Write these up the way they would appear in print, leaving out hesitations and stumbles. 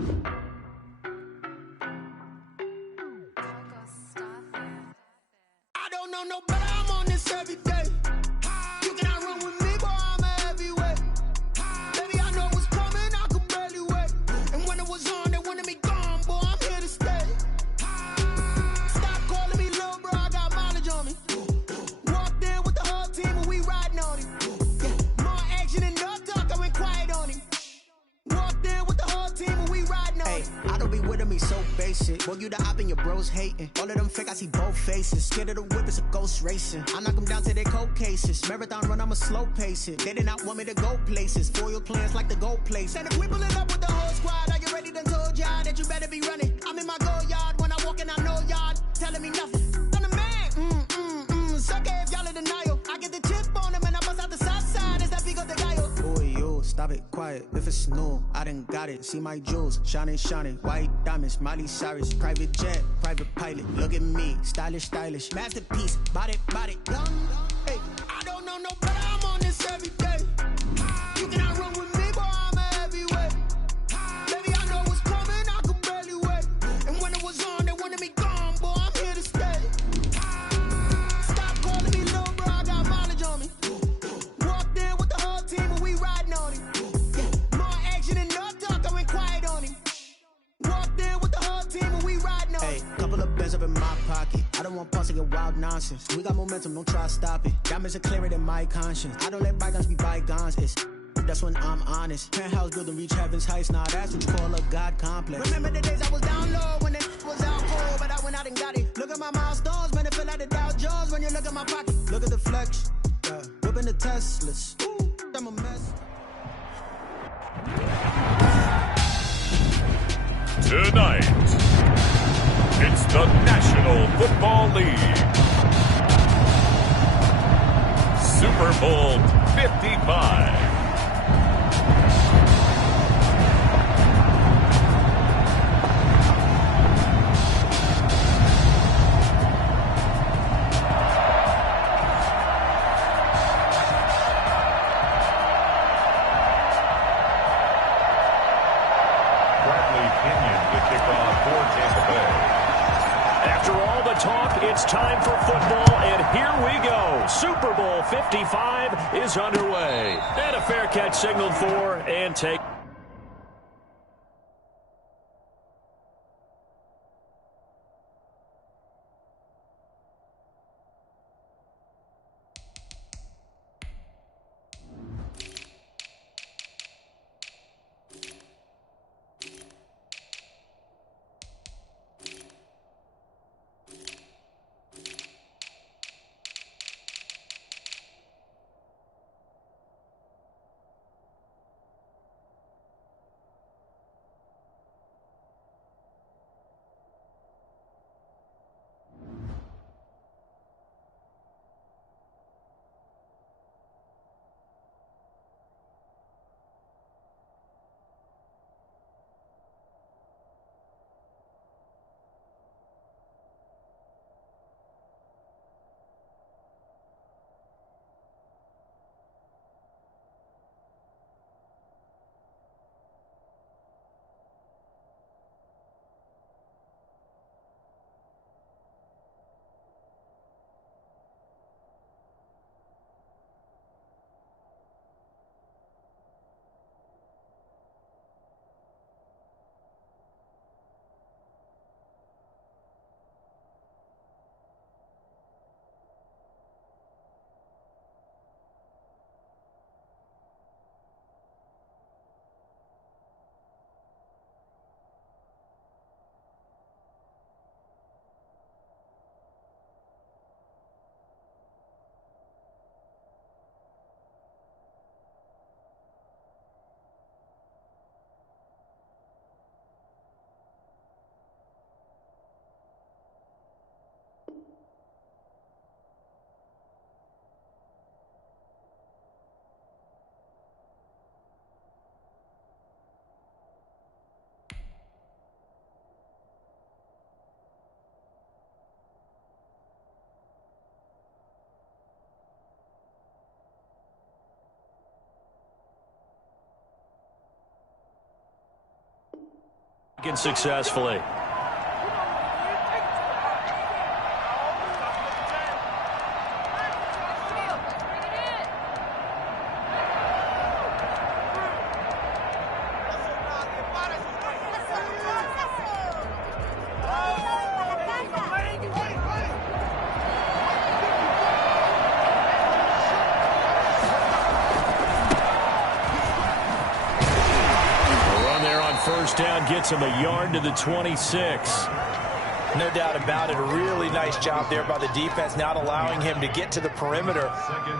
I don't know no better, I'm on this every day. You cannot run with me, boy, I'm a heavyweight. Baby, I know what's coming, I could barely wait. And when it was on, they wanted me gone, boy, I'm here to stay. Stop calling me little bro, I got mileage on me. Walked in with the whole team and we riding on him. Yeah, more action and no talk, I went quiet on him. Walked in with the whole team and we riding on him. I don't be with me so basic. Boy, you the op and your bros hating. All of them fake, I see both faces. Scared of the whip, it's a ghost racing. I knock them down to their cold cases. Marathon run, I'ma slow pace it. They did not want me to go places. Foil plans like the gold place. And if we pulling up with the whole squad, are you ready? Done told y'all that you better be running. I'm in my go yard when I walk in, I know y'all telling me nothing. I'm the man, sucker if y'all in denial. I get the chip on him and I bust out the south side. Is that Pico de Gallo? Boy, you stop it, quiet. If it's new, I done got it. See my jewels, shining, shining. White diamonds, Miley Cyrus. Private jet, private pilot. Look at me, stylish, stylish. Masterpiece, body, body. Hey, I don't know no better, I'm on this every day. You cannot run with me, boy, I'm a heavyweight. Baby, I know what's coming, I could barely wait. And when it was on, they wanted me gone, boy, I'm here to stay. Stop calling me little bro, I got mileage on me. Walked in with the whole team and we riding on him. Yeah, more action and no talk, I went quiet on him. Walked in with the whole team and we riding on him. Couple of bands up in my pocket. I don't want pause to get wild nonsense. We got momentum, don't try to stop it. Diamonds are clearer than my conscience. I don't let bygones be bygones. That's when I'm honest. Penthouse building reach heaven's heights. Nah, that's what you call a God complex. Remember the days I was down low when it was out cold, but I went out and got it. Look at my milestones, man, it feel like the Dow Jones when you look at my pocket. Look at the flex, whipping the Teslas. Ooh, I'm a mess. Tonight, it's the National Football League. Super Bowl 55. After all the talk, it's time for football, and here we go. Super Bowl 55 is underway. And a fair catch signaled for and take. Successfully. First down gets him a yard to the 26. No doubt about it. A really nice job there by the defense, not allowing him to get to the perimeter.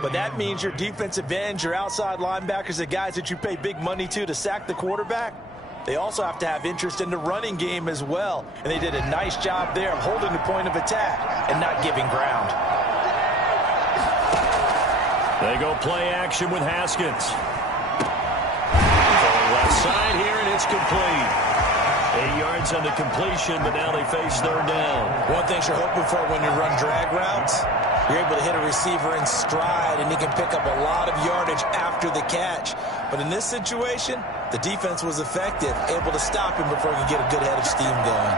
But that means your defensive ends, your outside linebackers, the guys that you pay big money to sack the quarterback, they also have to have interest in the running game as well. And they did a nice job there of holding the point of attack and not giving ground. They go play action with Haskins. Left side here, and it's complete. 8 yards on the completion, but now they face third down. One thing you're hoping for when you run drag routes, you're able to hit a receiver in stride, and he can pick up a lot of yardage after the catch. But in this situation, the defense was effective, able to stop him before he could get a good head of steam going.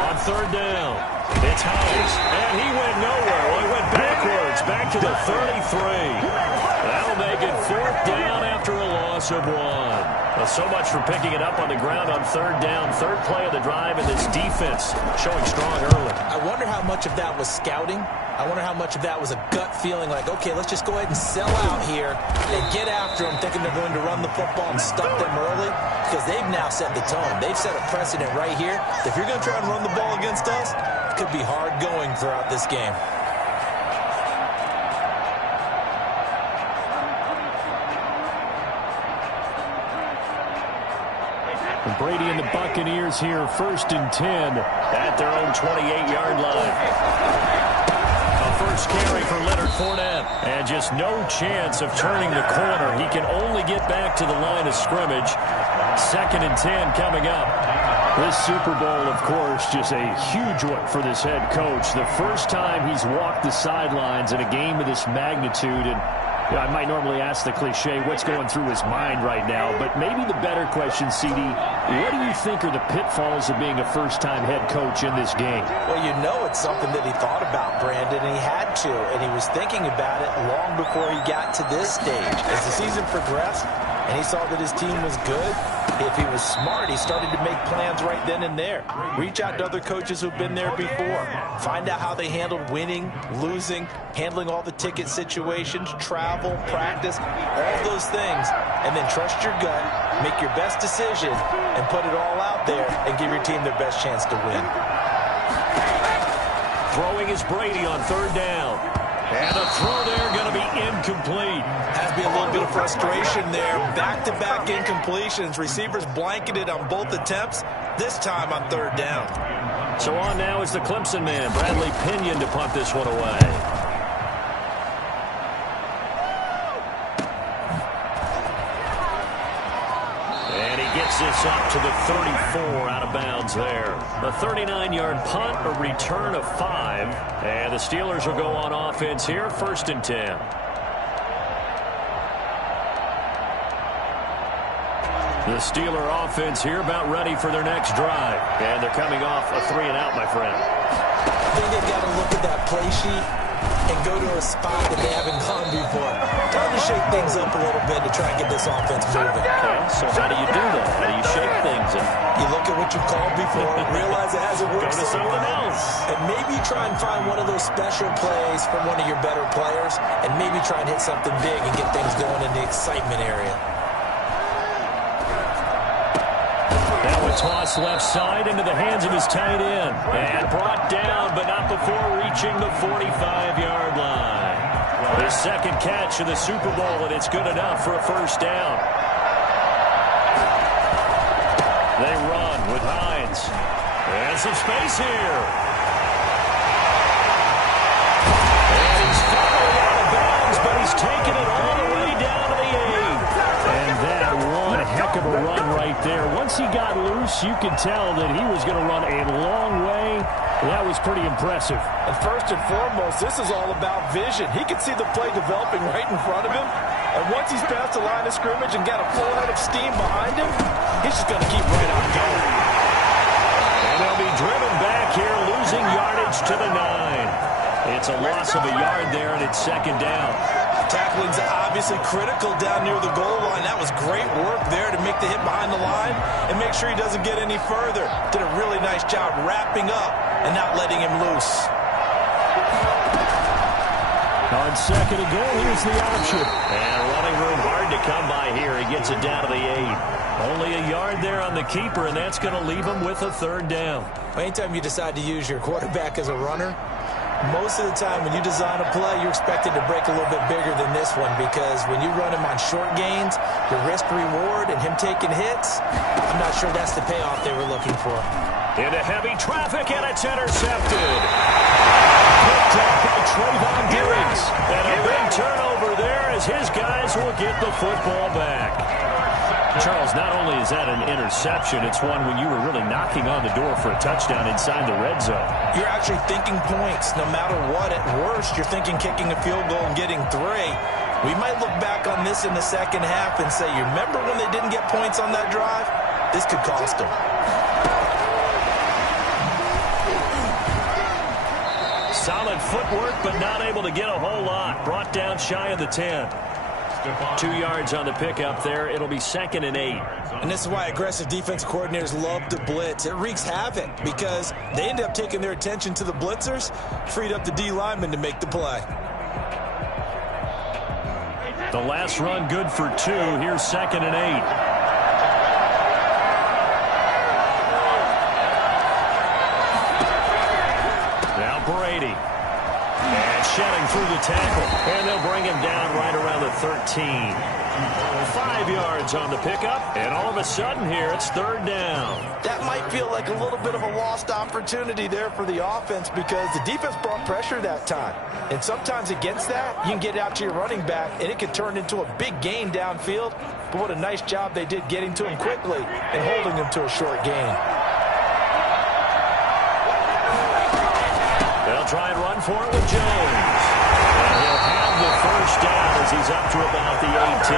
On third down, it's Hines, and he went nowhere. Well, he went backwards, back to the 33. That'll make it fourth down after a loss of 1. Well, so much for picking it up on the ground on third down. Third play of the drive, and this defense showing strong early. I wonder how much of that was scouting. I wonder how much of that was a gut feeling like, okay, let's just go ahead and sell out here and get after them, thinking they're going to run the football and stuff them early, because they've now set the tone. They've set a precedent right here. If you're going to try and run the ball against us, it could be hard going throughout this game. Brady and the Buccaneers here, 1st and 10 at their own 28-yard line. A first carry for Leonard Fournette. And just no chance of turning the corner. He can only get back to the line of scrimmage. 2nd and 10 coming up. This Super Bowl, of course, just a huge one for this head coach. The first time he's walked the sidelines in a game of this magnitude. And I might normally ask the cliche, what's going through his mind right now? But maybe the better question, CD, what do you think are the pitfalls of being a first-time head coach in this game? Well, you know it's something that he thought about, Brandon, and he had to. And he was thinking about it long before he got to this stage. As the season progressed and he saw that his team was good, if he was smart, he started to make plans right then and there. Reach out to other coaches who've been there before. Find out how they handled winning, losing, handling all the ticket situations, travel, practice, all those things. And then trust your gut, make your best decision, and put it all out there and give your team their best chance to win. Throwing is Brady on third down. And the throw there going to be incomplete. Has to be a little bit of frustration there. Back-to-back incompletions. Receivers blanketed on both attempts, this time on third down. So on now is the Clemson man, Bradley Pinion, to punt this one away. And he gets this up to the 34, out of bounds there. A 39-yard punt, a return of 5. And the Steelers will go on offense here, 1st and 10. The Steeler offense here about ready for their next drive. And they're coming off a 3-and-out, my friend. I think they've got to look at that play sheet and go to a spot that they haven't gone before. Time to shake things up a little bit to try and get this offense moving. Okay, so how do you do that? How do you shake things? And you look at what you called before, realize it hasn't worked go to something else. And maybe try and find one of those special plays from one of your better players, and maybe try and hit something big and get things going in the excitement area. Toss left side into the hands of his tight end. And brought down, but not before reaching the 45-yard line. His second catch of the Super Bowl, and it's good enough for a first down. They run with Hines. And some space here. And he's falling out of bounds, but he's taking it all the way down to the 8. And that one heck of a run right there. Once he got loose, you could tell that he was going to run a long way That was pretty impressive. And first and foremost, this is all about vision. He can see the play developing right in front of him. And once he's past the line of scrimmage and got a full head of steam behind him, he's just going to keep right on going. And they'll be driven back here, losing yardage to the 9. It's a loss of a yard there, and it's second down. Tackling's obviously critical down near the goal line. That was great work there to make the hit behind the line and make sure he doesn't get any further. Did a really nice job wrapping up and not letting him loose. On second and goal, here's the option. And running room hard to come by here. He gets it down to the 8. Only a yard there on the keeper, and that's going to leave him with a third down. Anytime you decide to use your quarterback as a runner, most of the time when you design a play, you're expected to break a little bit bigger than this one, because when you run him on short gains, the risk-reward and him taking hits, I'm not sure that's the payoff they were looking for. Into heavy traffic, and it's intercepted. Picked up by Trayvon Diggs. And a big turnover there as his guys will get the football back. Charles, not only is that an interception, it's one when you were really knocking on the door for a touchdown inside the red zone. You're actually thinking points. No matter what, at worst, you're thinking kicking a field goal and getting 3. We might look back on this in the second half and say, you remember when they didn't get points on that drive? This could cost them. Solid footwork, but not able to get a whole lot. Brought down shy of the 10. 2 yards on the pickup there. It'll be second and 8. And this is why aggressive defense coordinators love to blitz. It wreaks havoc because they end up taking their attention to the blitzers, freed up the D lineman to make the play. The last run good for 2. Here's second and 8. Brady. And shedding through the tackle. And they'll bring him down right around the 13. 5 yards on the pickup. And all of a sudden here, it's third down. That might feel like a little bit of a lost opportunity there for the offense, because the defense brought pressure that time. And sometimes against that, you can get out to your running back, and it could turn into a big gain downfield. But what a nice job they did getting to him quickly and holding him to a short gain. They'll try and run for it with Jones. And he'll have the first down as he's up to about the 18.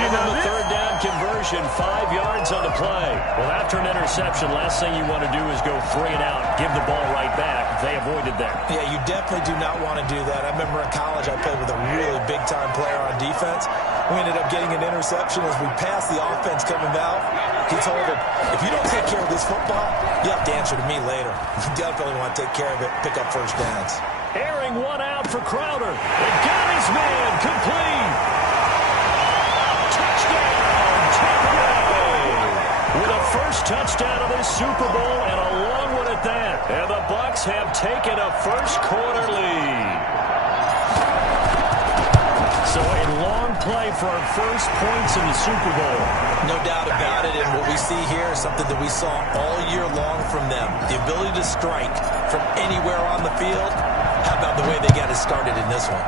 And on the third down conversion, 5 yards on the play. Well, after an interception, last thing you want to do is go 3 and out, give the ball right back. They avoided that. Yeah, you definitely do not want to do that. I remember in college I played with a really big-time player on defense. We ended up getting an interception as we passed the offense coming out. He told him, if you don't take care of this football, you have to answer to me later. You definitely want to take care of it, pick up first downs. Airing one out for Crowder. And got his man complete. Touchdown, Tampa Bay. With a first touchdown of this Super Bowl and a long one at that. And the Bucs have taken a first quarter lead. So a long play for our first points in the Super Bowl. No doubt about it, and what we see here is something that we saw all year long from them. The ability to strike from anywhere on the field. How about the way they got it started in this one?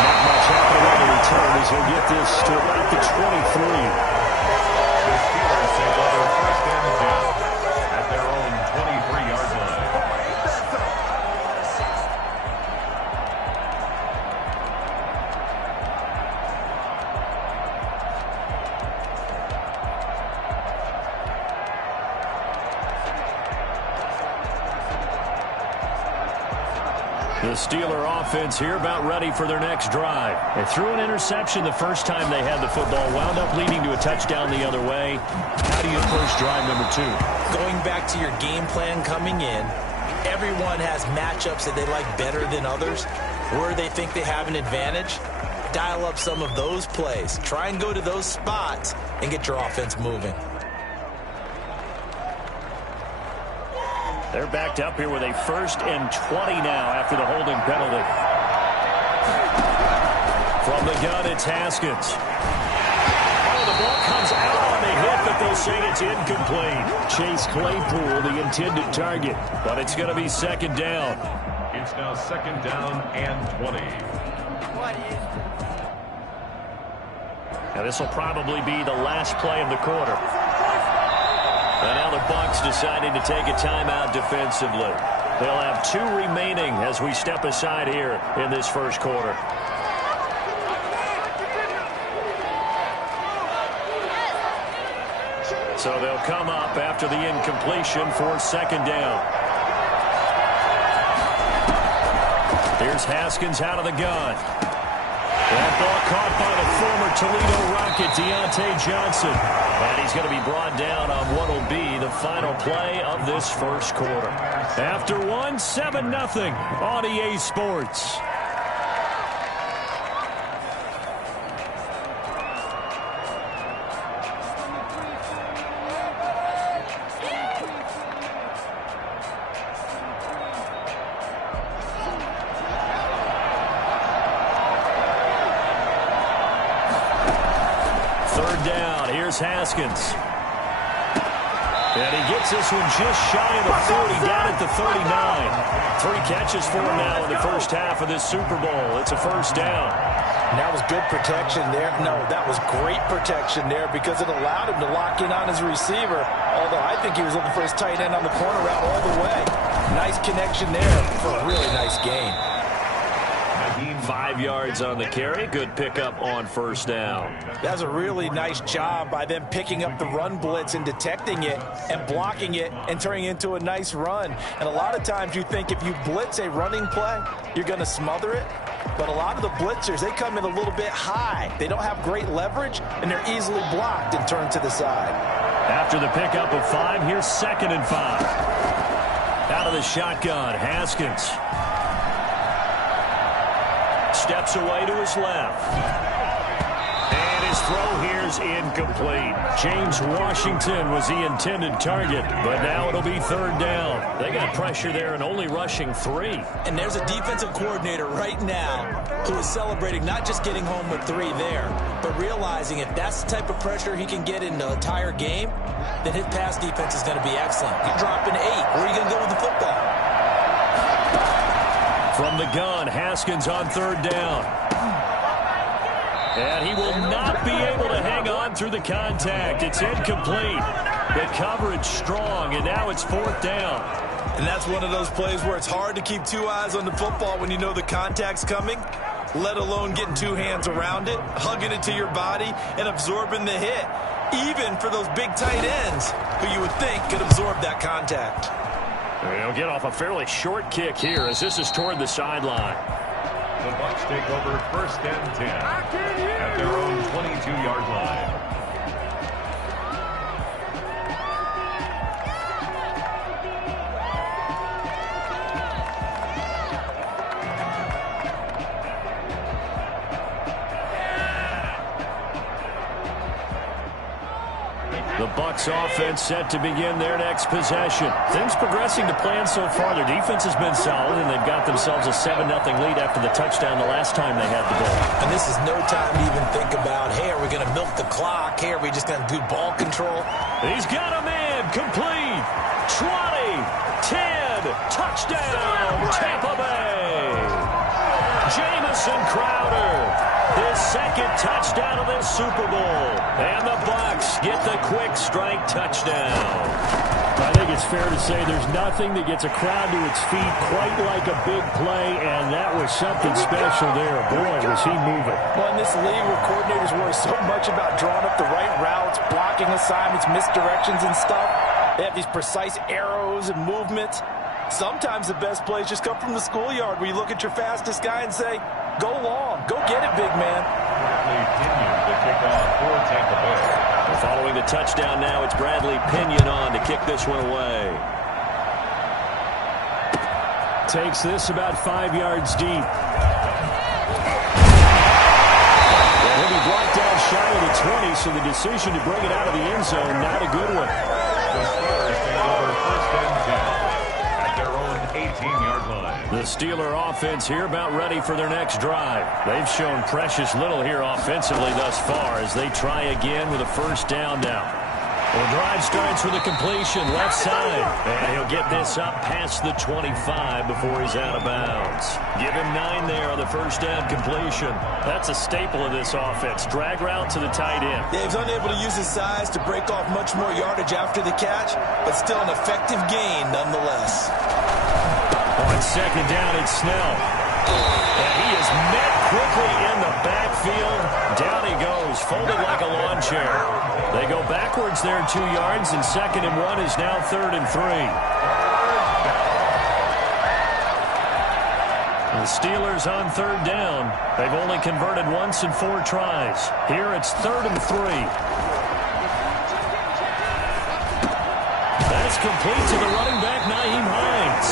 Not much happening on the return as he'll get this to about the 23. The Steeler offense here about ready for their next drive. They threw an interception the first time they had the football, wound up leading to a touchdown the other way. How do you approach drive number 2? Going back to your game plan coming in, everyone has matchups that they like better than others, where they think they have an advantage. Dial up some of those plays. Try and go to those spots and get your offense moving. They're backed up here with a 1st and 20 now after the holding penalty. From the gun, it's Haskins. Oh, the ball comes out on the hit, but they'll say it's incomplete. Chase Claypool, the intended target, but it's going to be second down. It's now second down and 20. And this will probably be the last play of the quarter. And now the Bucs deciding to take a timeout defensively. They'll have 2 remaining as we step aside here in this first quarter. So they'll come up after the incompletion for second down. Here's Haskins out of the gun. That ball caught by the former Toledo Rocket, Deontay Johnson. And he's going to be brought down on what will be the final play of this first quarter. After one, 7-0 on EA Sports. Haskins. And he gets this one just shy of the 40, down at the 39. 3 catches for him now in the first half of this Super Bowl. It's a first down. And that was good protection there. No, that was great protection there because it allowed him to lock in on his receiver. Although I think he was looking for his tight end on the corner route all the way. Nice connection there for a really nice gain. 5 yards on the carry. Good pickup on first down. That's a really nice job by them picking up the run blitz and detecting it and blocking it and turning it into a nice run. And a lot of times you think if you blitz a running play, you're going to smother it. But a lot of the blitzers, they come in a little bit high. They don't have great leverage, and they're easily blocked and turned to the side. After the pickup of 5, here's 2nd and 5. Out of the shotgun, Haskins. Steps away to his left. And his throw here's incomplete. James Washington was the intended target, but now it'll be 3rd down. They got pressure there and only rushing 3. And there's a defensive coordinator right now who is celebrating not just getting home with 3 there, but realizing if that's the type of pressure he can get in the entire game, then his pass defense is going to be excellent. You're dropping 8. Where are you going to go with the football? From the gun, Haskins on 3rd down. And he will not be able to hang on through the contact. It's incomplete. The coverage strong, and now it's 4th down. And that's one of those plays where it's hard to keep 2 eyes on the football when you know the contact's coming, let alone getting 2 hands around it, hugging it to your body, and absorbing the hit, even for those big tight ends who you would think could absorb that contact. He'll get off a fairly short kick here as this is toward the sideline. The Bucs take over 1st and 10 at their own 22-yard line. The Bucs offense set to begin their next possession. Things progressing to plan so far. Their defense has been solid, and they've got themselves a 7-0 lead after the touchdown the last time they had the ball. And this is no time to even think about, hey, are we going to milk the clock? Hey, are we just going to do ball control? He's got him in. Complete. 20, 10, touchdown, Tampa Bay. Jamison Crowder, his 2nd touchdown of this Super Bowl. And the Bucs get the quick strike touchdown. I think it's fair to say there's nothing that gets a crowd to its feet quite like a big play, and that was something special there. Boy, was he moving. Well, in this league where coordinators worry so much about drawing up the right routes, blocking assignments, misdirections and stuff, they have these precise arrows and movements. Sometimes the best plays just come from the schoolyard where you look at your fastest guy and say, go long, go get it, big man. The kickoff for Tampa Bay. Following the touchdown now, it's Bradley Pinion on to kick this one away. Takes this about 5 yards deep. Well, he'll be brought down shy of the 20, so the decision to bring it out of the end zone, not a good one. The Steelers take over 1st and 10 at their own 18-yard line. The Steeler offense here about ready for their next drive. They've shown precious little here offensively thus far as they try again with a 1st down now. The drive starts with a completion left side. And he'll get this up past the 25 before he's out of bounds. Give him 9 there on the first down completion. That's a staple of this offense. Drag route to the tight end. Yeah, he was unable to use his size to break off much more yardage after the catch, but still an effective gain nonetheless. On second down, it's Snell. And he is met quickly in the backfield. Down he goes, folded like a lawn chair. They go backwards there 2 yards, and 2nd and 1 is now 3rd and 3. The Steelers on 3rd down. They've only converted once in 4 tries. Here it's 3rd and 3. That's complete to the running back, Nyheim Hines.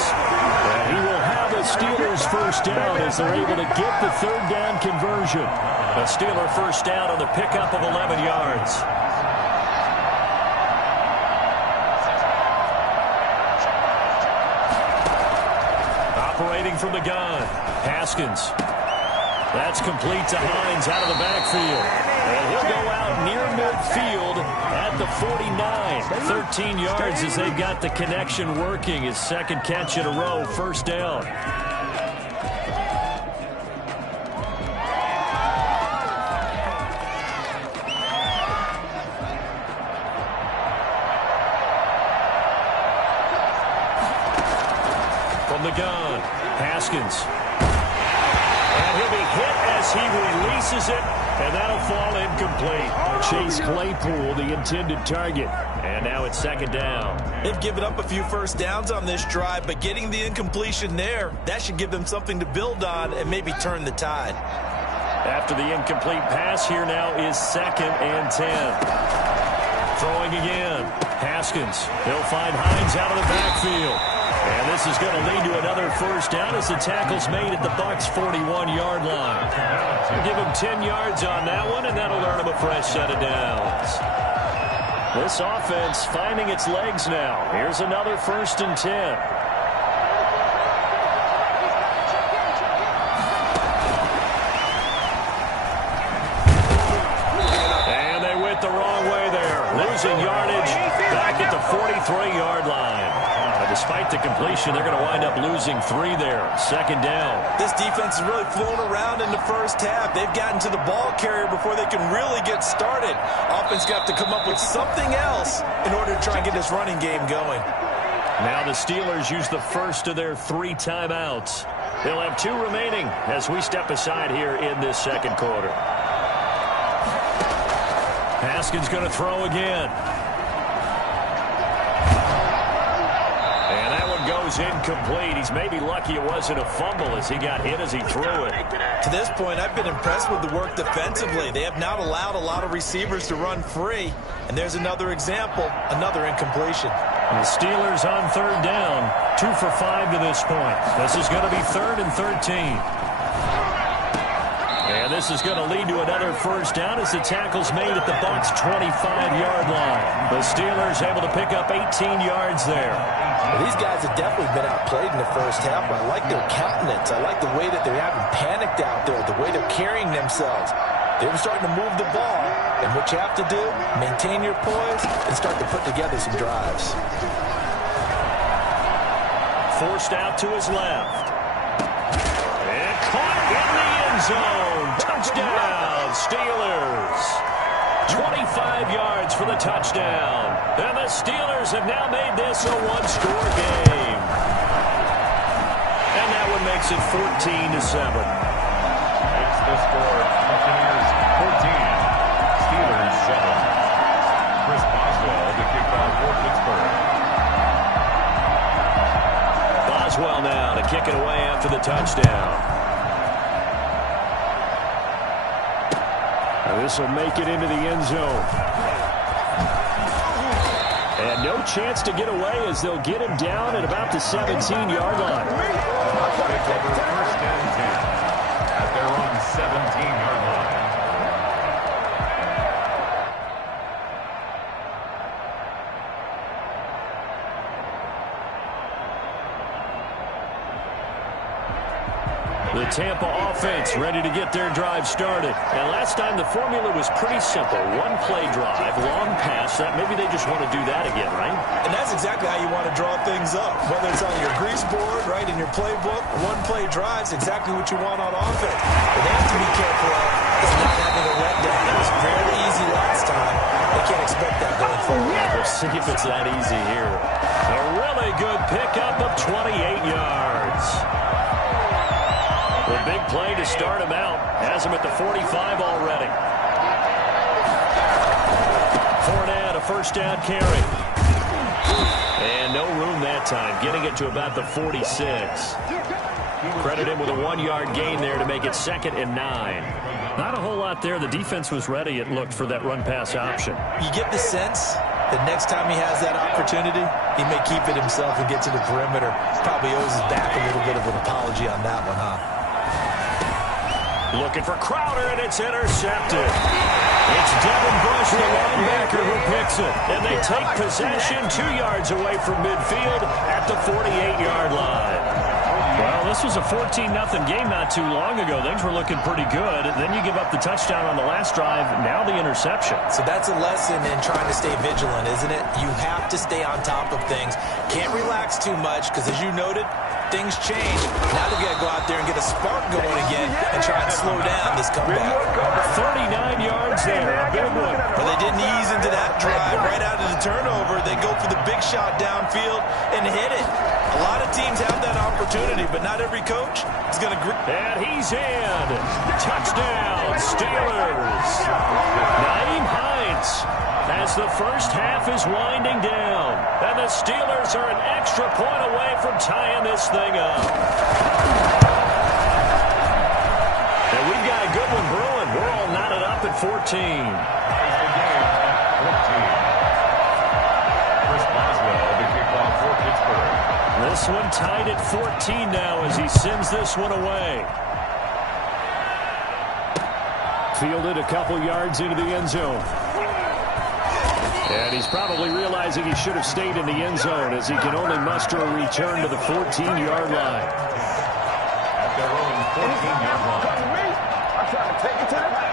And he will have a Steelers first down as they're able to get the 3rd down conversion. A Steeler first down on the pickup of 11 yards. Operating from the gun, Haskins. That's complete to Hines out of the backfield. And he'll go out near midfield at the 49. 13 yards as they've got the connection working. His 2nd catch in a row, first down. From the gun, Haskins. And he'll be hit as he releases it, and that'll fall incomplete. Chase Claypool, the intended target. And now it's 2nd down. They've given up a few first downs on this drive, but getting the incompletion there, that should give them something to build on and maybe turn the tide. After the incomplete pass, here now is 2nd and 10. Throwing again, Haskins. He'll find Hines out of the backfield. And this is going to lead to another first down as the tackle's made at the Bucs' 41-yard line. Give him 10 yards on that one, and that'll earn him a fresh set of downs. This offense finding its legs now. Here's another 1st and 10. And they went the wrong way there. Losing yardage back at the 43-yard line. Despite the completion, they're going to wind up losing 3 there. 2nd down. This defense has really flown around in the first half. They've gotten to the ball carrier before they can really get started. Offense got to come up with something else in order to try and get this running game going. Now the Steelers use the first of their 3 timeouts. They'll have 2 remaining as we step aside here in this 2nd quarter. Haskins going to throw again. Goes incomplete. He's maybe lucky it wasn't a fumble as he got hit as he threw it. To this point, I've been impressed with the work defensively. They have not allowed a lot of receivers to run free. And there's another example, another incompletion. And the Steelers on 3rd down, 2 for 5 to this point. This is going to be 3rd and 13. And this is going to lead to another first down as the tackle's made at the Bucs' 25-yard line. The Steelers able to pick up 18 yards there. Well, these guys have definitely been outplayed in the first half, but I like their countenance. I like the way that they haven't panicked out there, the way they're carrying themselves. They're starting to move the ball, and what you have to do, maintain your poise and start to put together some drives. Forced out to his left. And caught in the end zone. Touchdown, Steelers. 25 yards for the touchdown. And the Steelers have now made this a 1-score game. And that one makes it 14-7. It's the score. Buccaneers 14. Steelers 7. Chris Boswell, the kickoff for Pittsburgh. Boswell now to kick it away after the touchdown. This will make it into the end zone. And no chance to get away as they'll get him down at about the 17-yard line. Take over 1st and 10 at their own 17-yard line. The Tampa offense ready to get their drive started. And last time the formula was pretty simple. One play drive, long pass. Maybe they just want to do that again, right? And that's exactly how you want to draw things up. Whether it's on your grease board, right, in your playbook, one play drives exactly what you want on offense. But they have to be careful of is not having a letdown. It was fairly easy last time. They can't expect that going forward. We'll see if it's that easy here. A really good pickup of 28 yards. The big play to start him out. Has him at the 45 already. Fournette, a first down carry. And no room that time. Getting it to about the 46. Credit him with a 1-yard gain there to make it 2nd and 9. Not a whole lot there. The defense was ready, it looked, for that run-pass option. You get the sense that next time he has that opportunity, he may keep it himself and get to the perimeter. Probably owes his back a little bit of an apology on that one, huh? Looking for Crowder, and it's intercepted. It's Devin Bush, the linebacker, who picks it. And they take possession 2 yards away from midfield at the 48-yard line. Well, this was a 14-0 game not too long ago. Things were looking pretty good. Then you give up the touchdown on the last drive. Now the interception. So that's a lesson in trying to stay vigilant, isn't it? You have to stay on top of things. Can't relax too much because, as you noted, things change. Now they've got to go out there and get a spark going again and try and slow down this comeback. 39 yards there, a big one. But they didn't ease into that drive right out of the turnover. They go for the big shot downfield and hit it. A lot of teams have that opportunity, but not every coach is going to grip. And he's in. Touchdown, Steelers. Nyheim Hines as the first half is winding down. And the Steelers are an extra point away from tying this thing up. And we've got a good one brewing. We're all knotted up at 14. This one tied at 14 now as he sends this one away. Fielded a couple yards into the end zone. And he's probably realizing he should have stayed in the end zone as he can only muster a return to the 14-yard line. At their own 14-yard line. I'm trying to take it to the house.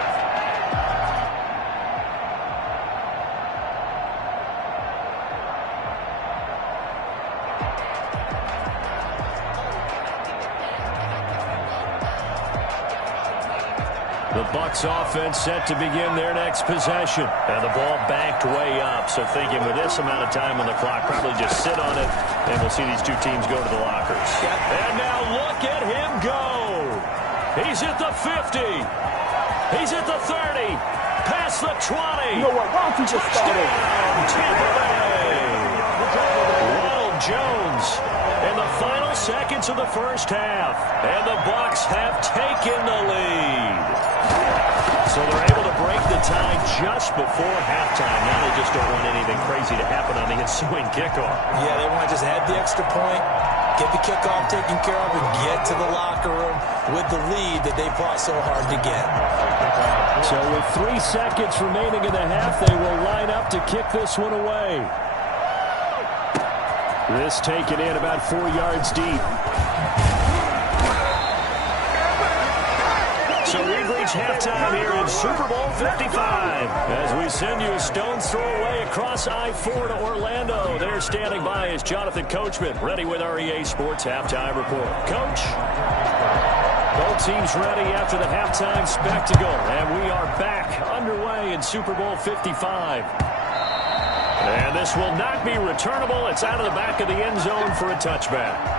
The Bucs offense set to begin their next possession. And the ball backed way up. So thinking with this amount of time on the clock, probably just sit on it, and we'll see these two teams go to the lockers. And now look at him go. He's at the 50. He's at the 30. Past the 20. You know what? Why don't you just start over? Tampa Bay. Ronald Jones in the final seconds of the first half. And the Bucs have taken the lead. So they're able to break the tie just before halftime. Now they just don't want anything crazy to happen on the ensuing kickoff. Yeah, they want to just add the extra point, get the kickoff taken care of, and get to the locker room with the lead that they fought so hard to get. So with 3 seconds remaining in the half, they will line up to kick this one away. This taken in about 4 yards deep. So we've reached halftime here in Super Bowl 55. As we send you a stone's throw away across I-4 to Orlando. There standing by is Jonathan Coachman, ready with our EA Sports Halftime Report. Coach, both teams ready after the halftime spectacle. And we are back underway in Super Bowl 55. And this will not be returnable. It's out of the back of the end zone for a touchback.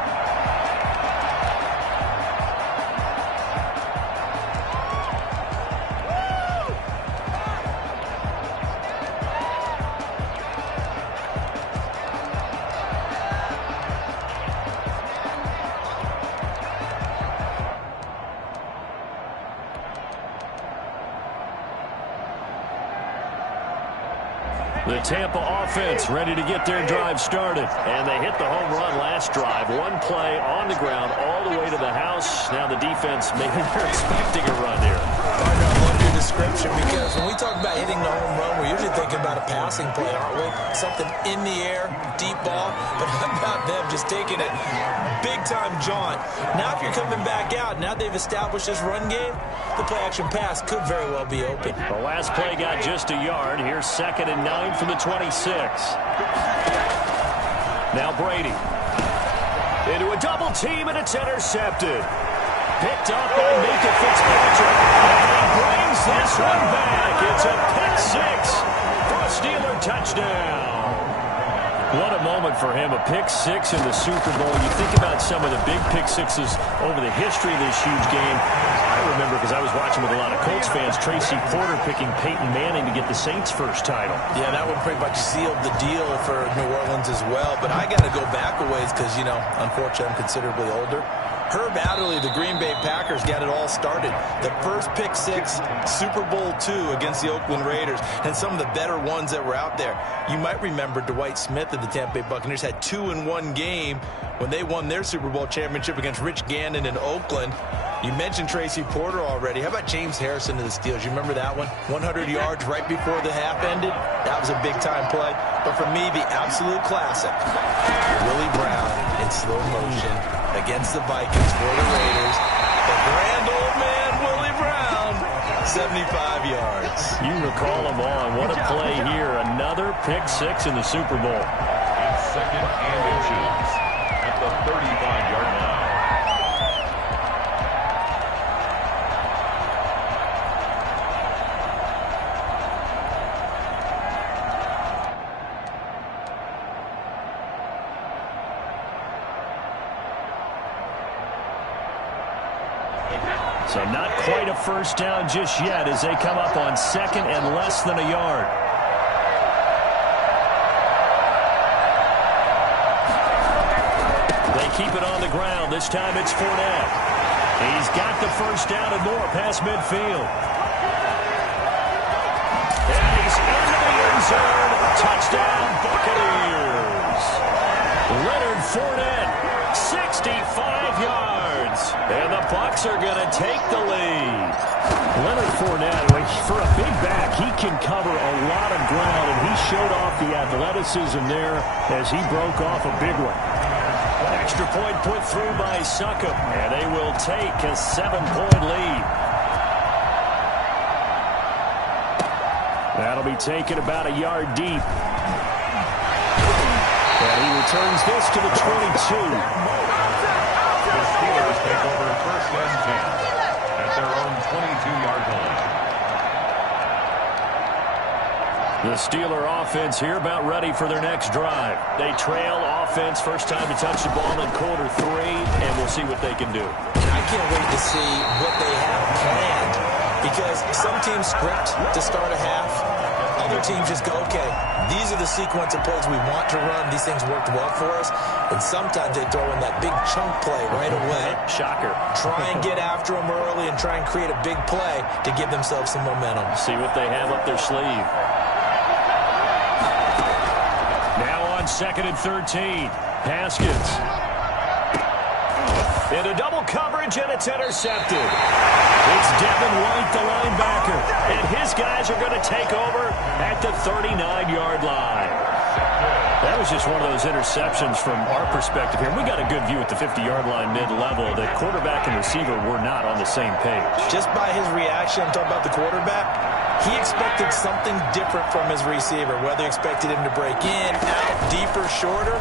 The Tampa offense ready to get their drive started. And they hit the home run last drive. One play on the ground all the way to the house. Now the defense, maybe they're expecting a run here. I love your description, because when we talk about hitting the home run, we're usually thinking about a passing play, aren't we? Something in the air, deep ball. But how about them just taking it big-time jaunt? Now if you're coming back out, now they've established this run game, the play-action pass could very well be open. The last play got just a yard. Here's 2nd and 9 from the 26. Now Brady. Into a double team, and it's intercepted. Picked up by Mika Fitzpatrick. And he brings this one back. It's a pick six for a Steeler touchdown. What a moment for him. A pick six in the Super Bowl. You think about some of the big pick sixes over the history of this huge game. I remember, because I was watching with a lot of Colts fans, Tracy Porter picking Peyton Manning to get the Saints' first title. Yeah, that one pretty much sealed the deal for New Orleans as well. But I got to go back a ways because, you know, unfortunately I'm considerably older. Herb Adderley, the Green Bay Packers, got it all started. The first pick six, Super Bowl II against the Oakland Raiders, and some of the better ones that were out there. You might remember Dwight Smith of the Tampa Bay Buccaneers had 2 in one game when they won their Super Bowl championship against Rich Gannon in Oakland. You mentioned Tracy Porter already. How about James Harrison of the Steelers? You remember that one? 100 yards right before the half ended. That was a big-time play. But for me, the absolute classic, Willie Brown in slow motion against the Vikings for the Raiders. The grand old man, Willie Brown, 75 yards. You recall them on. What a play here. Another pick six in the Super Bowl. It's 2nd and inches at the 35-yard line. So not quite a first down just yet as they come up on 2nd and less than a yard. They keep it on the ground. This time it's Fournette. He's got the first down and more past midfield. And he's into the end zone. Touchdown, Buccaneers. Leonard Fournette, 65 yards. And the Bucs are going to take the lead. Leonard Fournette, for a big back, he can cover a lot of ground, and he showed off the athleticism there as he broke off a big one. Extra point put through by Succop, and they will take a 7-point lead. That'll be taken about a yard deep. And he returns this to the 22. The Steelers take over 1st and 10 at their own 22-yard line. The Steeler offense here about ready for their next drive. They trail offense, first time to touch the ball in quarter 3, and we'll see what they can do. I can't wait to see what they have planned, because some teams script to start a half. Other teams just go, okay, these are the sequence of plays we want to run. These things worked well for us. And sometimes they throw in that big chunk play right away. Shocker. Try and get after them early and try and create a big play to give themselves some momentum. See what they have up their sleeve. Now on 2nd and 13. Haskins. Into double coverage, and it's intercepted. It's Devin White, the linebacker, and his guys are going to take over at the 39-yard line. That was just one of those interceptions from our perspective here. We got a good view at the 50-yard line mid-level. The quarterback and receiver were not on the same page. Just by his reaction, I'm talking about the quarterback, he expected something different from his receiver, whether he expected him to break in, out, deeper, shorter.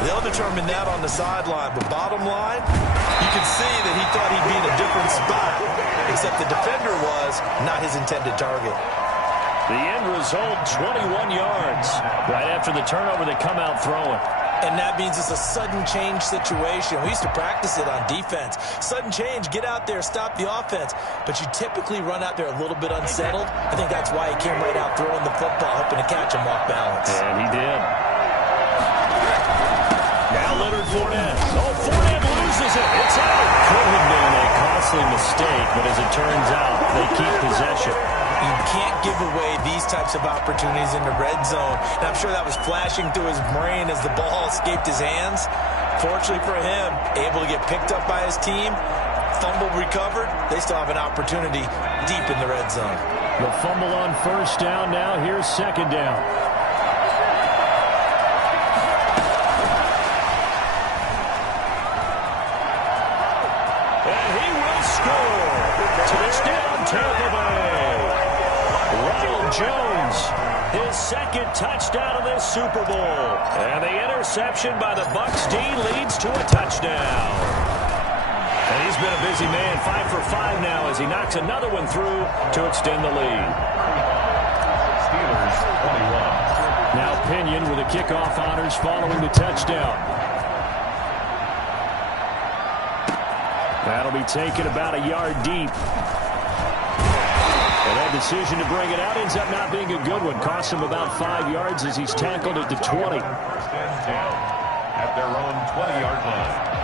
They'll determine that on the sideline. But bottom line, you can see that he thought he'd be in a different spot, except the defender was not his intended target. The end result, 21 yards. Right after the turnover, they come out throwing. And that means it's a sudden change situation. We used to practice it on defense. Sudden change, get out there, stop the offense. But you typically run out there a little bit unsettled. I think that's why he came right out throwing the football, hoping to catch him off balance. And he did. Now Leonard Fournette. Oh, Fournette loses it. It's out. Could have been a costly mistake, but as it turns out, they keep possession. You can't give away these types of opportunities in the red zone. And I'm sure that was flashing through his brain as the ball escaped his hands. Fortunately for him, able to get picked up by his team, fumble recovered. They still have an opportunity deep in the red zone. The fumble on first down. Now here's second down. And he will score. Touchdown, Tampa Bay. Ronald Jones, his second touchdown of this Super Bowl. And the interception by the Bucs D leads to a touchdown. And he's been a busy man, 5 for 5 now as he knocks another one through to extend the lead. Steelers 21. Now Pinion with the kickoff honors following the touchdown. That'll be taken about a yard deep. And that decision to bring it out ends up not being a good one. Costs him about 5 yards as he's tackled at the 20. First and 10 at their own 20-yard line.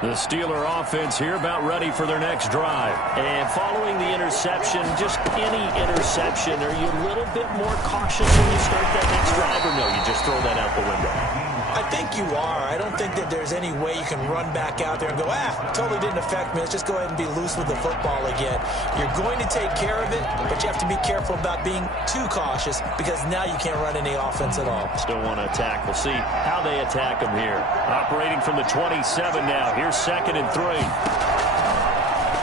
The Steeler offense here about ready for their next drive. And following the interception, just any interception, are you a little bit more cautious when you start that next drive, or no, you just throw that out the window? I think you are. I don't think that there's any way you can run back out there and go, totally didn't affect me. Let's just go ahead and be loose with the football again. You're going to take care of it, but you have to be careful about being too cautious because now you can't run any offense at all. Still want to attack. We'll see how they attack them here. Operating from the 27 now. Here's 2nd and 3.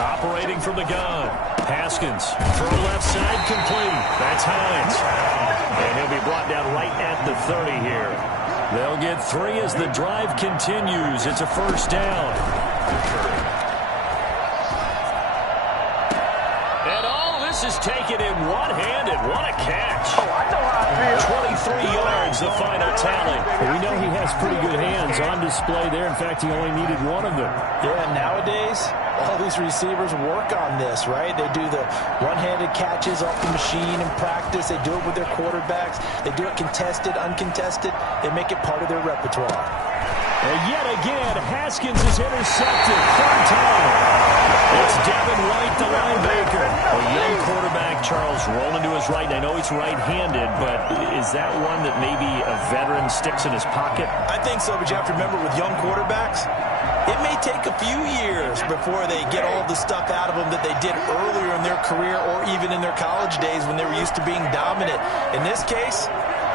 Operating from the gun. Haskins. Throw left side complete. That's Hines. And he'll be brought down right at the 30 here. They'll get 3 as the drive continues. It's a first down. And all this is taken in one-handed. What a catch. 23 yards, the final tally. We know he has pretty good hands on display there. In fact, he only needed one of them. Yeah, nowadays, all these receivers work on this, right? They do the one-handed catches off the machine in practice. They do it with their quarterbacks. They do it contested, uncontested. They make it part of their repertoire. And yet again, Haskins is intercepted. 3rd time. It's Devin White, the linebacker. A young quarterback, Charles, rolling to his right. I know he's right-handed, but is that one that maybe a veteran sticks in his pocket? I think so, but you have to remember with young quarterbacks, it may take a few years before they get all the stuff out of them that they did earlier in their career or even in their college days when they were used to being dominant. In this case,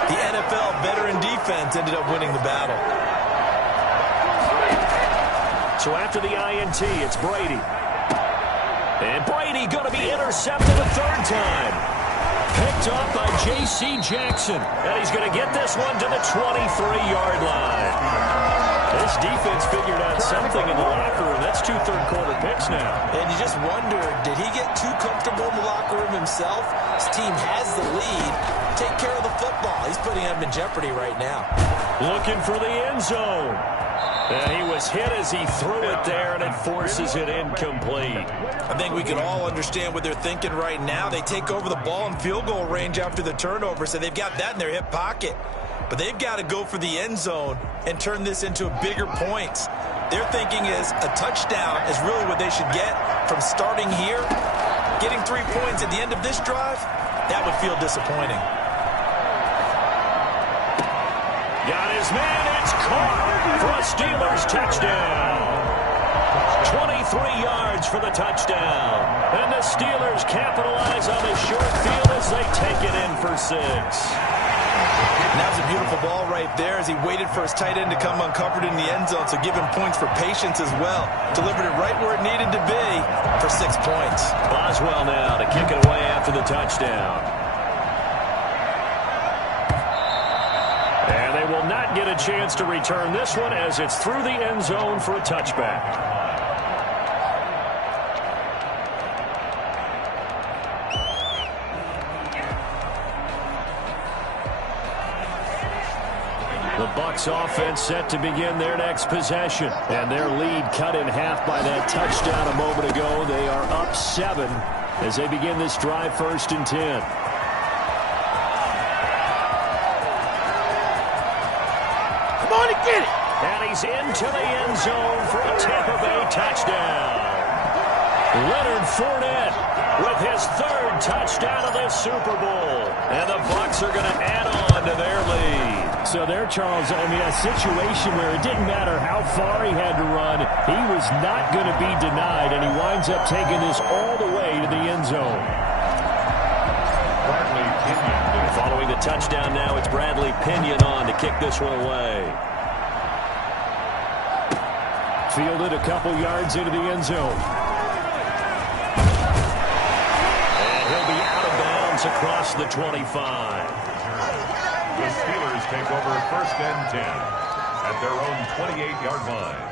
the NFL veteran defense ended up winning the battle. So after the INT, it's Brady. And Brady going to be intercepted a 3rd time. Picked off by J.C. Jackson. And he's going to get this one to the 23-yard line. This defense figured out something in the locker room. That's 2 third-quarter picks now. And you just wonder, did he get too comfortable in the locker room himself? His team has the lead. Take care of the football. He's putting them in jeopardy right now. Looking for the end zone. And he was hit as he threw it there, and it forces it incomplete. I think we can all understand what they're thinking right now. They take over the ball in field goal range after the turnover, so they've got that in their hip pocket. But they've got to go for the end zone and turn this into bigger points. Their thinking is a touchdown is really what they should get from starting here. Getting 3 points at the end of this drive, that would feel disappointing. Got his man. It's caught for a Steelers touchdown. 23 yards for the touchdown. And the Steelers capitalize on the short field as they take it in for 6. And that was a beautiful ball right there as he waited for his tight end to come uncovered in the end zone, so give him points for patience as well. Delivered it right where it needed to be for 6 points. Boswell now to kick it away after the touchdown. And they will not get a chance to return this one as it's through the end zone for a touchback. The Bucs offense set to begin their next possession. And their lead cut in half by that touchdown a moment ago. They are up 7 as they begin this drive, 1st and 10. And he's into the end zone for a Tampa Bay touchdown. Leonard Fournette with his third touchdown of this Super Bowl. And the Bucs are going to add on to their lead. So there, Charles, I mean, a situation where it didn't matter how far he had to run, he was not going to be denied, and he winds up taking this all the way to the end zone. Following the touchdown now, it's Bradley Pinion on to kick this one away. Fielded a couple yards into the end zone. And he'll be out of bounds across the 25. The Steelers take over 1st and 10 at their own 28-yard line.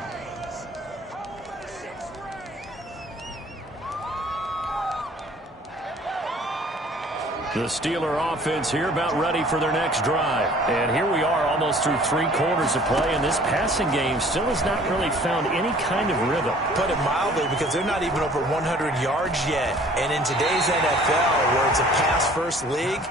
The Steeler offense here about ready for their next drive. And here we are almost through 3 quarters of play, and this passing game still has not really found any kind of rhythm. Put it mildly, because they're not even over 100 yards yet. And in today's NFL, where it's a pass-first league,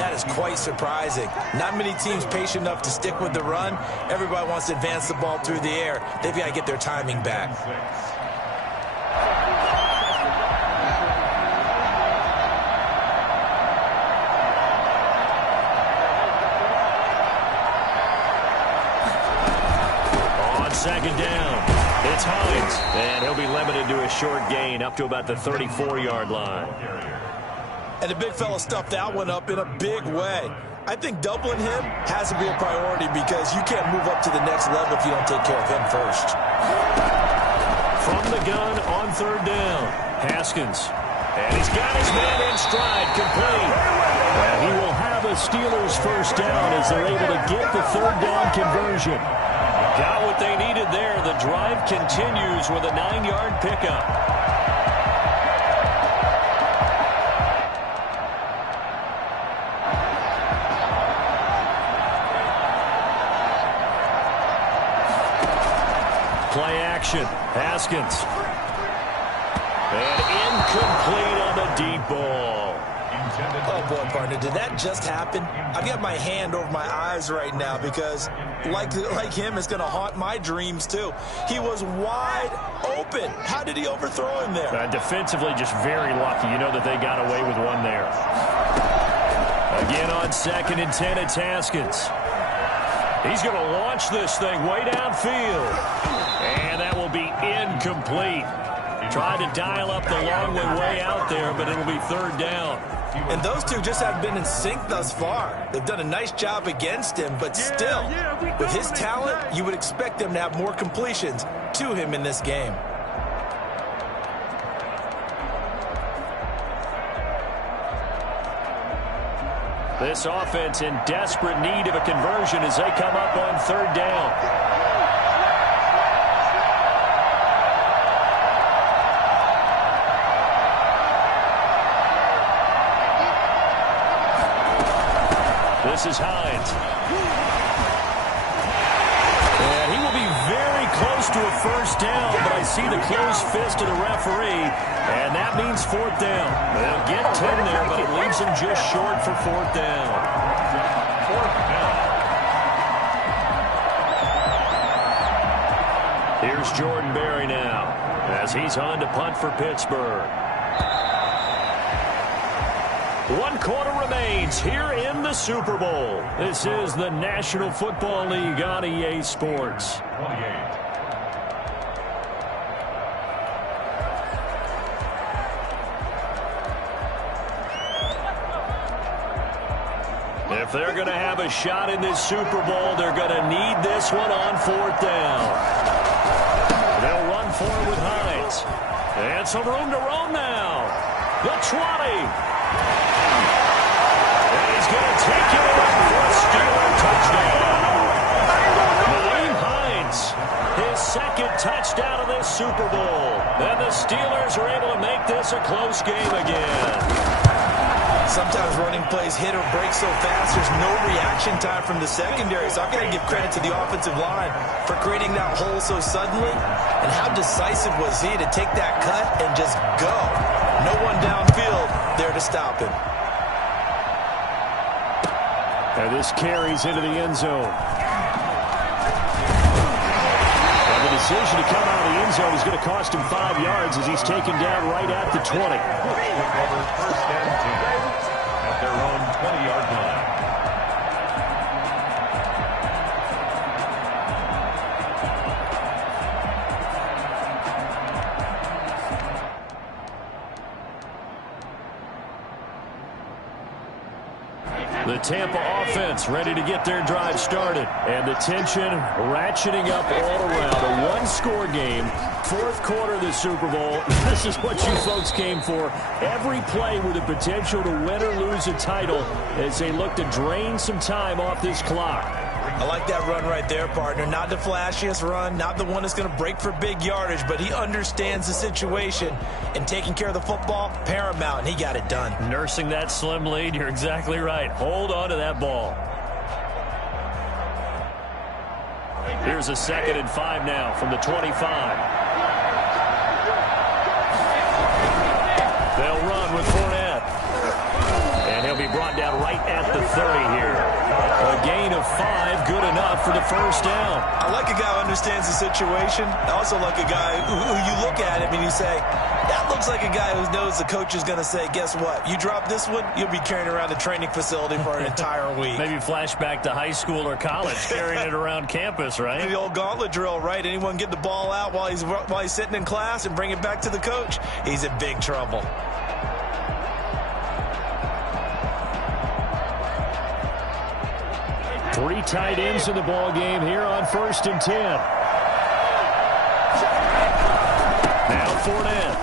that is quite surprising. Not many teams patient enough to stick with the run. Everybody wants to advance the ball through the air. They've got to get their timing back. Second down. It's Hines. And he'll be limited to a short gain up to about the 34-yard line. And the big fella stuffed that one up in a big way. I think doubling him has to be a priority, because you can't move up to the next level if you don't take care of him first. From the gun on 3rd down, Haskins. And he's got his man in stride, complete. And he will have a Steelers first down as they're able to get the 3rd down conversion. Got what they needed there. The drive continues with a 9-yard pickup. Play action. Haskins. And incomplete on the deep ball. Oh, boy, partner, did that just happen? I've got my hand over my eyes right now, because like him, it's going to haunt my dreams, too. He was wide open. How did he overthrow him there? Defensively, just very lucky. You know that they got away with one there. Again on 2nd and 10, it's Haskins. He's going to launch this thing way downfield. And that will be incomplete. Tried to dial up the long way out there, but it'll be 3rd down. And those two just haven't been in sync thus far. They've done a nice job against him, but still, with his talent, you would expect them to have more completions to him in this game. This offense in desperate need of a conversion as they come up on 3rd down. This is Hines. And he will be very close to a first down, but I see the closed fist of the referee, and that means 4th down. They'll get 10 there, but it leaves them just short for 4th down. 4th down. Here's Jordan Berry now as he's on to punt for Pittsburgh. 1 quarter remains here in the Super Bowl. This is the National Football League on EA Sports. 28. If they're going to have a shot in this Super Bowl, they're going to need this one on 4th down. They'll run for it with Hines. And some room to roam now. The 20. And he's going to take it in for a Steeler touchdown. Naeem Hines, his 2nd touchdown of this Super Bowl. And the Steelers are able to make this a close game again. Sometimes running plays hit or break so fast, there's no reaction time from the secondary. So I've got to give credit to the offensive line for creating that hole so suddenly. And how decisive was he to take that cut and just go? No one downfield there to stop him. And this carries into the end zone. decision to come out of the end zone is going to cost him 5 yards as he's taken down right at the 20. Over first and 10 at their own 20-yard line. The Tampa offense ready to get their drive started. And the tension ratcheting up all around. A one-score game, fourth quarter of the Super Bowl. This is what you folks came for. Every play with the potential to win or lose a title as they look to drain some time off this clock. I like that run right there, partner. Not the flashiest run, not the one that's going to break for big yardage, but he understands the situation, and taking care of the football, paramount, and he got it done. Nursing that slim lead, you're exactly right. Hold on to that ball. Here's a 2nd and 5 now from the 25. They'll run with Fournette. And he'll be brought down right at the 30 here. A gain of 5, good enough for the first down. I like a guy who understands the situation. I also like a guy who you look at him and you say, that looks like a guy who knows the coach is going to say, guess what? You drop this one, you'll be carrying around the training facility for an entire week. Maybe flashback to high school or college, carrying it around campus, right? The old gauntlet drill, right? Anyone get the ball out while he's sitting in class and bring it back to the coach? He's in big trouble. Three tight ends in the ball game here on 1st and 10. Now Fournette.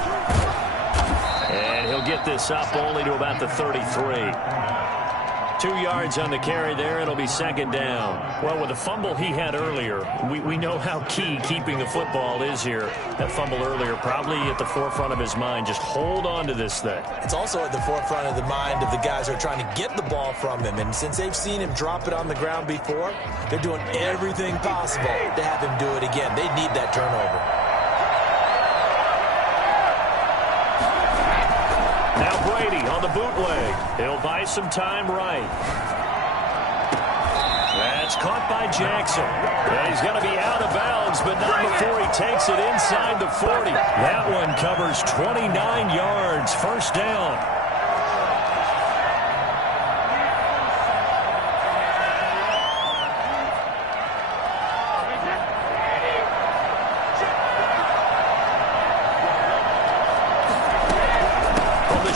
And he'll get this up only to about the 33. 2 yards on the carry there. It'll be 2nd down. Well, with the fumble he had earlier, we know how key keeping the football is here. That fumble earlier probably at the forefront of his mind. Just hold on to this thing. It's also at the forefront of the mind of the guys who are trying to get the ball from him. And since they've seen him drop it on the ground before, they're doing everything possible to have him do it again. They need that turnover. Now Brady on the bootleg. He'll buy some time right. That's caught by Jackson. And he's going to be out of bounds, but not before he takes it inside the 40. That one covers 29 yards. First down.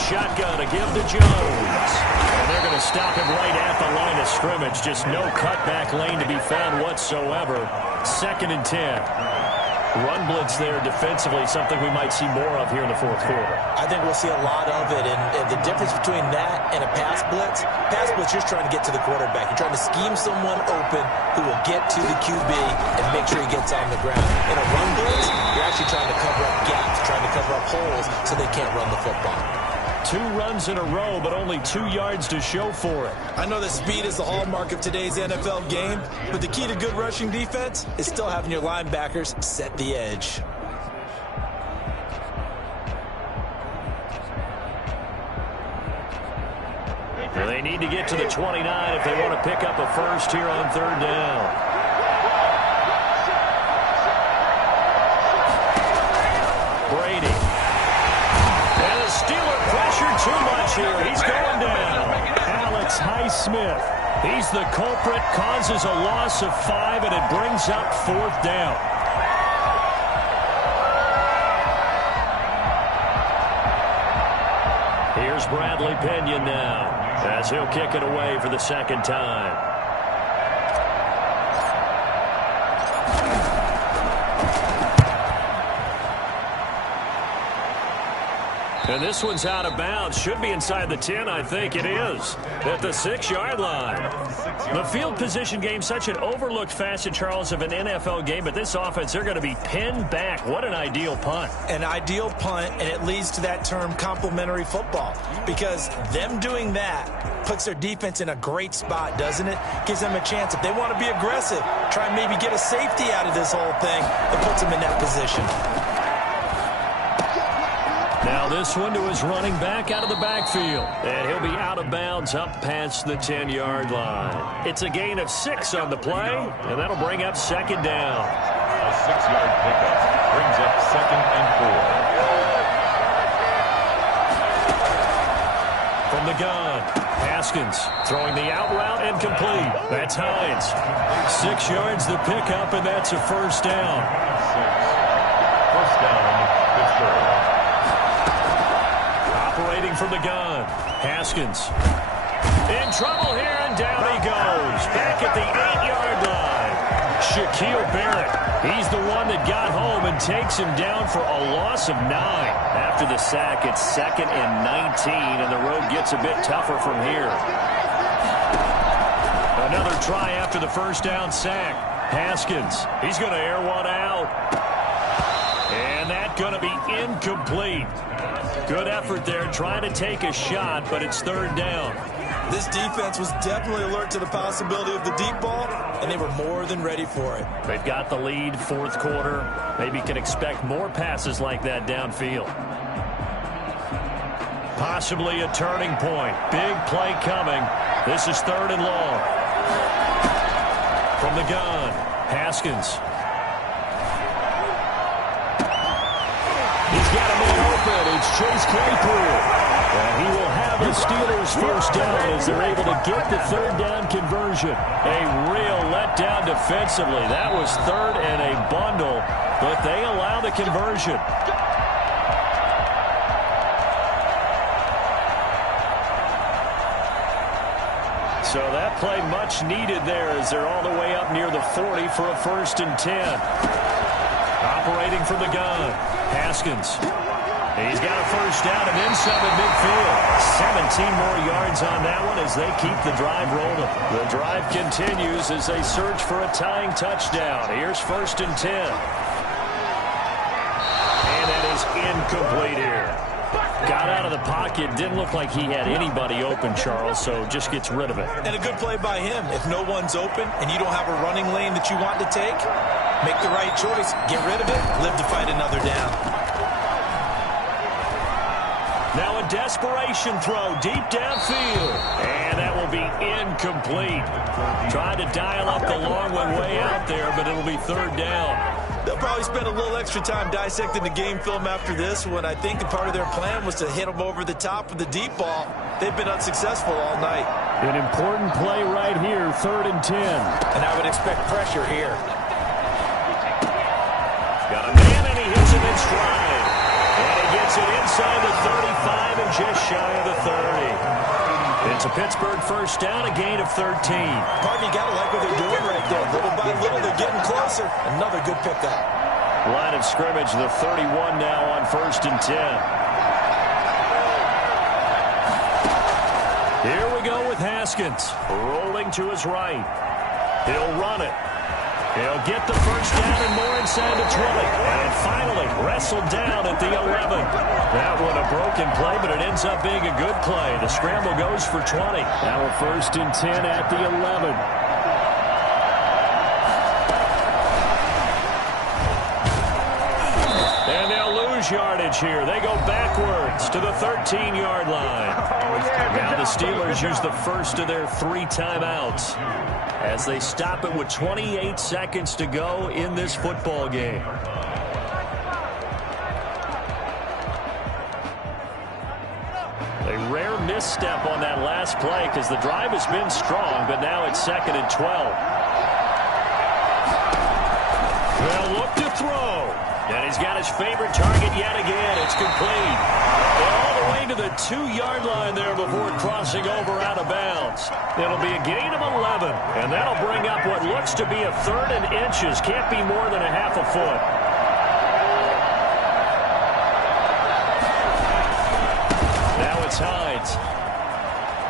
Shotgun to give to Jones. And they're going to stop him right at the line of scrimmage. Just no cutback lane to be found whatsoever. 2nd and 10. Run blitz there defensively, something we might see more of here in the fourth quarter. I think we'll see a lot of it. And the difference between that and a pass blitz, you're trying to get to the quarterback. You're trying to scheme someone open who will get to the QB and make sure he gets on the ground. In a run blitz, you're actually trying to cover up gaps, trying to cover up holes so they can't run the football. 2 runs in a row, but only 2 yards to show for it. I know that speed is the hallmark of today's NFL game, but the key to good rushing defense is still having your linebackers set the edge. They need to get to the 29 if they want to pick up a first here on 3rd down. Brady. And the Steeler pressure too much here. He's going down. Alex Highsmith. He's the culprit, causes a loss of 5, and it brings up 4th down. Here's Bradley Pinion now, as he'll kick it away for the 2nd time. And this one's out of bounds. Should be inside the 10, I think it is. At the 6-yard line. The field position game, such an overlooked facet, Charles, of an NFL game. But this offense, they're going to be pinned back. What an ideal punt. An ideal punt, and it leads to that term complementary football. Because them doing that puts their defense in a great spot, doesn't it? Gives them a chance. If they want to be aggressive, try and maybe get a safety out of this whole thing, it puts them in that position. Now this one to his running back out of the backfield. And he'll be out of bounds up past the 10-yard line. It's a gain of 6 on the play, and that'll bring up 2nd down. 6-yard pickup. Brings up 2nd and 4. From the gun, Haskins throwing the out route and complete. That's Hines. 6 yards the pickup, and that's a first down. 1st down, Pittsburgh. Operating from the gun, Haskins. In trouble here, and down he goes. Back at the 8-yard line. Shaquille Barrett, he's the one that got home and takes him down for a loss of 9. After the sack, it's 2nd and 19, and the road gets a bit tougher from here. Another try after the first down sack. Haskins, he's going to air one out. And that's going to be incomplete. Good effort there, trying to take a shot, but it's 3rd down. This defense was definitely alert to the possibility of the deep ball, and they were more than ready for it. They've got the lead, 4th quarter. Maybe can expect more passes like that downfield. Possibly a turning point. Big play coming. This is 3rd and long. From the gun, Haskins. He's got a man open. It's Chase Claypool. And he will have the Steelers first down as they're able to get the 3rd down conversion. A real letdown defensively. That was 3rd and a bundle, but they allow the conversion. So that play much needed there as they're all the way up near the 40 for a 1st and 10. Operating from the gun, Haskins. He's got a first down and then some at midfield. 17 more yards on that one as they keep the drive rolling. The drive continues as they search for a tying touchdown. Here's 1st and 10. And that is incomplete here. Got out of the pocket. Didn't look like he had anybody open, Charles, so just gets rid of it. And a good play by him. If no one's open and you don't have a running lane that you want to take, make the right choice. Get rid of it. Live to fight another down. Now a desperation throw deep downfield. And that will be incomplete. Trying to dial up the long one way out there, but it'll be 3rd down. They'll probably spend a little extra time dissecting the game film after this when I think a part of their plan was to hit them over the top with the deep ball. They've been unsuccessful all night. An important play right here, 3rd and 10. And I would expect pressure here. Got a man, and he hits him in stride. And he gets it inside the 35 and just shy of the 30. It's a Pittsburgh first down, a gain of 13. Pardon, you got to like what they're doing right there. Little by little, they're getting closer. Another good pickup. Line of scrimmage, the 31 now on 1st and 10. Here we go with Haskins. Rolling to his right. He'll run it. He'll get the first down and more inside the 20. And finally wrestled down at the 11. That one a broken play, but it ends up being a good play. The scramble goes for 20. Now a 1st and 10 at the 11. And they'll lose yardage here. They go backwards to the 13-yard line. Now the Steelers use the first of their 3 timeouts as they stop it with 28 seconds to go in this football game. A rare misstep on that last play because the drive has been strong, but now it's 2nd and 12. They'll look to throw. And he's got his favorite target yet again. It's complete. All the way to the 2-yard line there before crossing over out of bounds. It'll be a gain of 11. And that'll bring up what looks to be a 3rd and inches. Can't be more than a half a foot. Now it's Hines.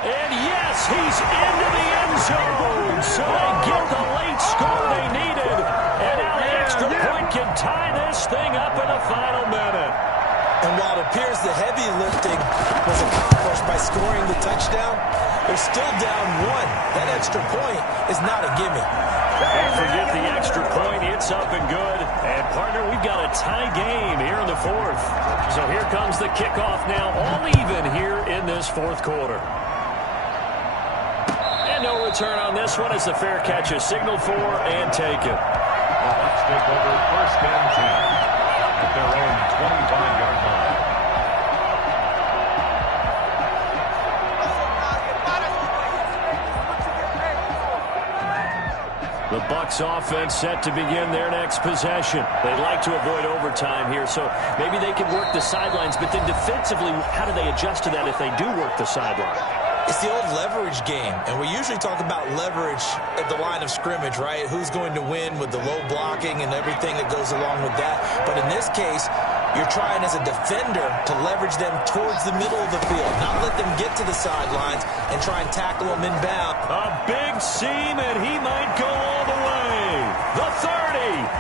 And yes, he's into the end zone. So they get the late score they needed. And now the extra point can tie this thing up in the final minute. And while it appears the heavy lifting was accomplished by scoring the touchdown, they're still down 1. That extra point is not a gimme. And forget the extra point. It's up and good. And, partner, we've got a tie game here in the 4th. So here comes the kickoff now, all even here in this 4th quarter. And no return on this one as the fair catch is signaled for and taken. take over first and 10 at their own 25-yard line. The Bucs offense set to begin their next possession. They'd like to avoid overtime here, so maybe they can work the sidelines, but then defensively, how do they adjust to that if they do work the sideline? It's the old leverage game, and we usually talk about leverage at the line of scrimmage, right? Who's going to win with the low blocking and everything that goes along with that. But in this case, you're trying as a defender to leverage them towards the middle of the field, not let them get to the sidelines and try and tackle them inbound. A big seam, and he might go all the way. The 30,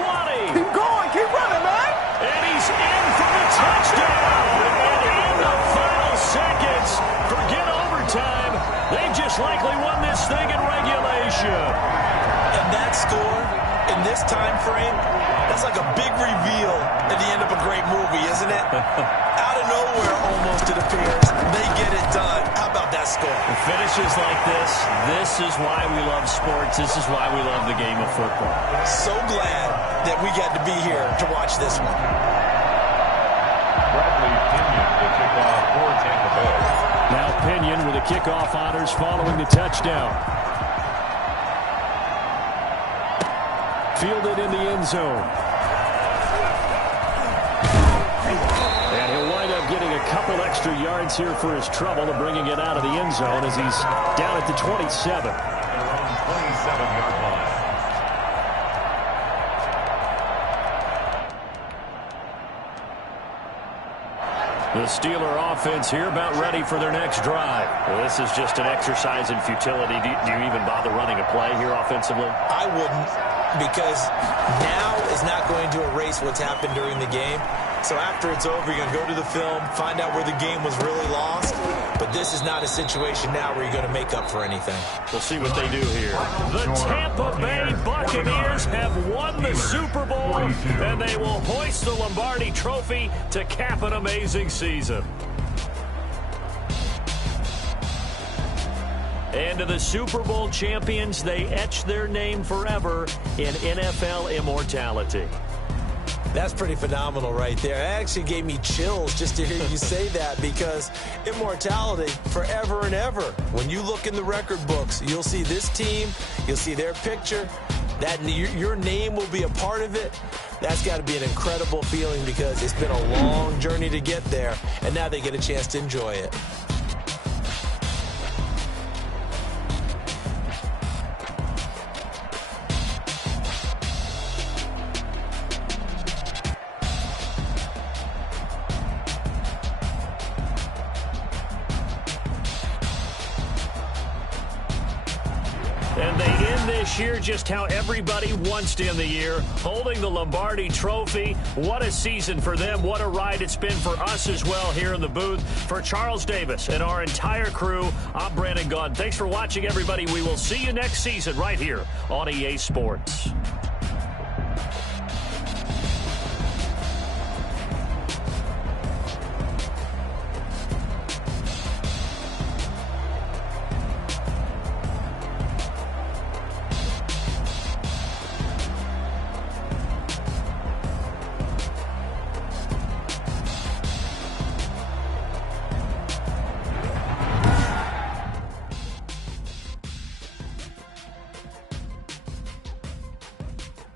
20. Keep going, keep running, man. And he's in for the touchdown. And in the final seconds, forget overtime. They just likely won this thing in regulation. And that score in this time frame, that's like a big reveal at the end of a great movie, isn't it? Out of nowhere, almost, it appears. They get it done. How about that score? The finishes like this is why we love sports. This is why we love the game of football. So glad that we got to be here to watch this one. Bradley Pinion will kick off for Tampa Bay. Now Pinion with the kickoff honors following the touchdown. Fielded in the end zone. And he'll wind up getting a couple extra yards here for his trouble of bringing it out of the end zone as he's down at the 27. Their own 27-yard line. The Steeler offense here about ready for their next drive. Well, this is just an exercise in futility. Do you even bother running a play here offensively? I wouldn't, because now is not going to erase what's happened during the game. So after it's over, you're going to go to the film, find out where the game was really lost. But this is not a situation now where you're going to make up for anything. We'll see what they do here. The Tampa Bay Buccaneers have won the Super Bowl, and they will hoist the Lombardi Trophy to cap an amazing season. And to the Super Bowl champions, they etch their name forever in NFL immortality. That's pretty phenomenal right there. It actually gave me chills just to hear you say that, because immortality forever and ever. When you look in the record books, you'll see this team, you'll see their picture, that your name will be a part of it. That's got to be an incredible feeling, because it's been a long journey to get there, and now they get a chance to enjoy it. And they end this year just how everybody wants to end the year, holding the Lombardi Trophy. What a season for them. What a ride it's been for us as well here in the booth. For Charles Davis and our entire crew, I'm Brandon Gaudin. Thanks for watching, everybody. We will see you next season right here on EA Sports.